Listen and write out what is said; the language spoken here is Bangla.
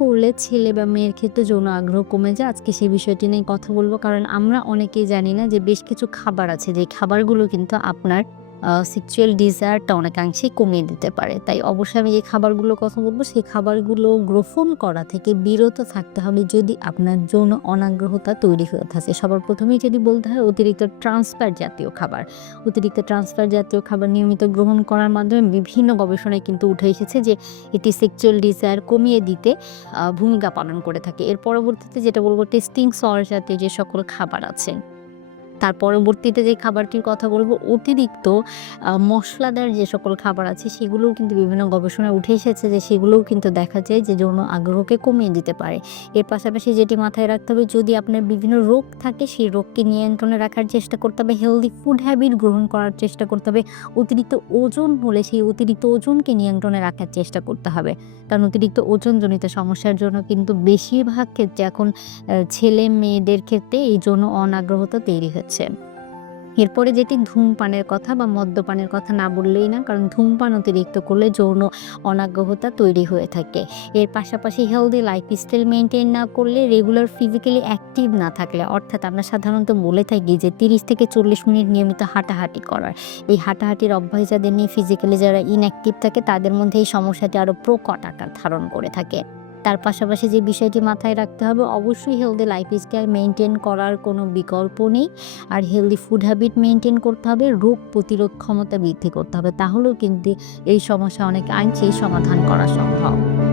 করলে ছেলে বা মেয়ের ক্ষেত্রে যৌন আগ্রহ কমে যায়? আজকে সেই বিষয়টি নিয়ে কথা বলব। কারণ আমরা অনেকেই জানি না যে বেশ কিছু খাবার আছে যে খাবারগুলো কিন্তু আপনার সেক্সুয়াল ডিজায়ারটা অনেকাংশেই কমিয়ে দিতে পারে। তাই অবশ্যই আমি যে খাবারগুলোর কথা বলব সেই খাবারগুলো গ্রহণ করা থেকে বিরত থাকতে হবে যদি আপনার যৌন অনাগ্রহতা তৈরি হয়ে থাকে। সবার ১ম এই যদি বলতে হয় অতিরিক্ত ট্রান্স ফ্যাট জাতীয় খাবার। অতিরিক্ত ট্রান্স ফ্যাট জাতীয় খাবার নিয়মিত গ্রহণ করার মাধ্যমে বিভিন্ন গবেষণায় কিন্তু উঠে এসেছে যে এটি সেক্সুয়াল ডিজায়ার কমিয়ে দিতে ভূমিকা পালন করে থাকে। এর পরবর্তীতে যেটা বলব টেস্টিং সল্ট জাতীয় যে সকল খাবার আছে। তার পরবর্তীতে যে খাবারটির কথা বলব অতিরিক্ত মসলাদার যে সকল খাবার আছে সেগুলোও কিন্তু বিভিন্ন গবেষণায় উঠে এসেছে যে সেগুলোও কিন্তু দেখা যায় যে যৌন আগ্রহকে কমিয়ে দিতে পারে। এর পাশাপাশি যেটি মাথায় রাখতে হবে যদি আপনার বিভিন্ন রোগ থাকে সেই রোগকে নিয়ন্ত্রণে রাখার চেষ্টা করতে হবে, হেলদি ফুড হ্যাবিট গ্রহণ করার চেষ্টা করতে হবে। অতিরিক্ত ওজন হলে সেই অতিরিক্ত ওজনকে নিয়ন্ত্রণে রাখার চেষ্টা করতে হবে। কারণ অতিরিক্ত ওজনজনিত সমস্যার জন্য কিন্তু বেশিরভাগ ক্ষেত্রে এখন ছেলে মেয়েদের ক্ষেত্রে এই যৌন অনাগ্রহতা তৈরি হচ্ছে। এরপরে যেটি ধূমপানের কথা বা মদ্যপানের কথা না বললেই না, কারণ ধূমপান অতিরিক্ত করলে যৌন অনাগ্রহতা তৈরি হয়ে থাকে। এর পাশাপাশি হেলদি লাইফস্টাইল মেইনটেইন না করলে, রেগুলার ফিজিক্যালি অ্যাক্টিভ না থাকলে, অর্থাৎ আমরা সাধারণত বলে থাকি যে ৩০ থেকে ৪০ মিনিট নিয়মিত হাঁটাহাঁটি করার। এই হাঁটাহাঁটির অভ্যাস যাদের নেই, ফিজিক্যালি যারা ইনঅ্যাক্টিভ থাকে তাদের মধ্যে এই সমস্যাটি আরও প্রকট আকার ধারণ করে থাকে। তার পাশাপাশি যে বিষয়টি মাথায় রাখতে হবে অবশ্যই হেলদি লাইফস্টাইল মেইনটেইন করার কোনো বিকল্প নেই। আর হেলদি ফুড হ্যাবিট মেইনটেইন করতে হবে, রোগ প্রতিরোধ ক্ষমতা বৃদ্ধি করতে হবে। তাহলেও কিন্তু এই সমস্যা অনেকাংশেই সমাধান করা সম্ভব।